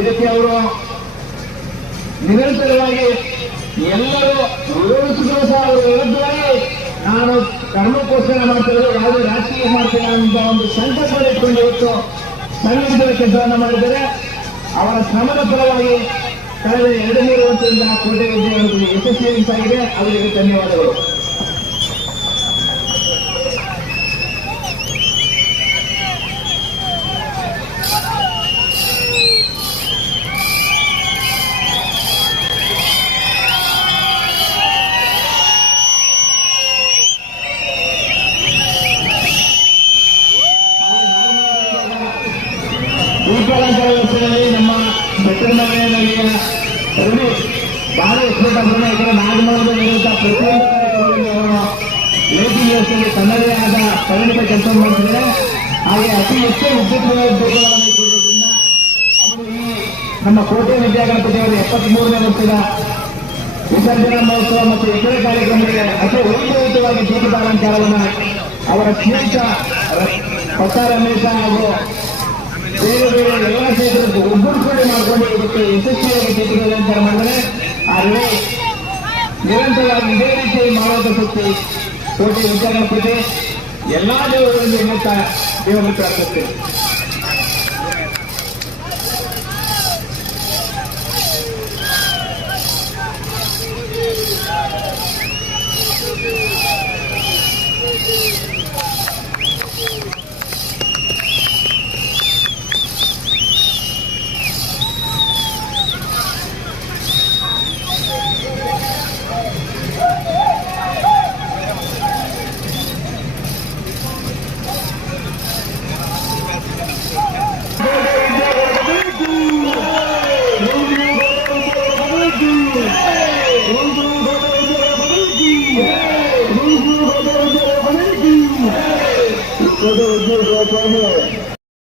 ಇದಕ್ಕೆ ಅವರು ನಿರಂತರವಾಗಿ ಎಲ್ಲರೂ ವಿರೋಧಿಸಿದ್ರು ಸಹ ಅವರ ವಿರುದ್ಧವಾಗಿ ನಾನು ಕರ್ಮಕ್ಕೋಸ್ಕರ ಮಾಡ್ತಿರೋದು, ಯಾವುದೇ ರಾಜಕೀಯ ಮಾಡ್ತಿಲ್ಲ ಅಂತ ಒಂದು ಸಂಕಲ್ಪ ಇಟ್ಕೊಂಡು ಇವತ್ತು ಸಂಘಟಿಸುವ ಕೆಲಸವನ್ನು ಮಾಡಿದರೆ ಅವರ ಶ್ರಮದ ಫಲವಾಗಿ ಕಳೆದ 2-3 ವರ್ಷದಿಂದ ಕೋಟೆ ವಿದ್ಯಾರ್ಥಿಗಳಿಗೆ ಯಶಸ್ವಿಯಾಗಿದೆ. ಅವರಿಗೆ ಧನ್ಯವಾದಗಳು. ದೀಪಾಲಂಕಾರ ವ್ಯವಸ್ಥೆಯಲ್ಲಿ ನಮ್ಮ ಬೆಟ್ಟನಹಳ್ಳಿಯ ರವಿ ಬಹಳ ಎಕ್ಸ್ಪರ್ಟ್ ಆಗಿದ್ದಾರೆ. ಯಾಕಂದ್ರೆ ನಾಗಮಂಗಲದಲ್ಲಿರುವಂತಹ ಪ್ರತಿಯೊಂದು ಕಾರ್ಯಕ್ರಮದಲ್ಲಿ ಅವರು ಲೈಟಿಂಗ್ ವ್ಯವಸ್ಥೆಯಲ್ಲಿ ತನ್ನದೇ ಆದ ಪರಿಣಿತ ಕೆಲಸ ಮಾಡ್ತಿದ್ದಾರೆ. ಹಾಗೆ ಅತಿ ಹೆಚ್ಚು ವಿದ್ಯುತ್ ದೋಷಗಳನ್ನು ಇಟ್ಟಿರೋದ್ರಿಂದ ಅವರು ಈ ನಮ್ಮ ಕೋಟೆ ವಿದ್ಯಾಗಣಪತಿಯವರು 73ನೇ ವರ್ಷದ ವಿಸರ್ಜನಾ ಮಹೋತ್ಸವ ಮತ್ತು ಇತರ ಕಾರ್ಯಕ್ರಮಗಳಿಗೆ ಅತಿ ವೈಭವಯುತವಾಗಿ ದೀಪದ ಅಲಂಕಾರವನ್ನು ಅವರ ಸ್ನೇಹಿತ ಹೊಸ ರಮೇಶ ಹಾಗೂ ಬೇರೆ ಬೇರೆ ಎಲ್ಲ ಸ್ನೇಹಿತರು ಒಗ್ಗೂಡಿಸಿ ಮಾಡಿಕೊಂಡು ಇದಕ್ಕೆ ಯಶಸ್ವಿಯಾಗಿ ದೀಪದ ಅಲಂಕಾರ ಮಾಡಿದರೆ ಆದರೆ ನಿರಂತರವಾಗಿ ಇದೇ ರೀತಿ ಮಾಡುವಂತ ಶಕ್ತಿ ಕೋಟೆ ವಿದ್ಯಾಗಣಪತಿ ಎಲ್ಲಾ ದೇವರುಗಳಿಂದ ಎನ್ನುತ್ತಾ ದೇವರನ್ನು ಪ್ರಾರ್ಥಿಸ್ತೇವೆ.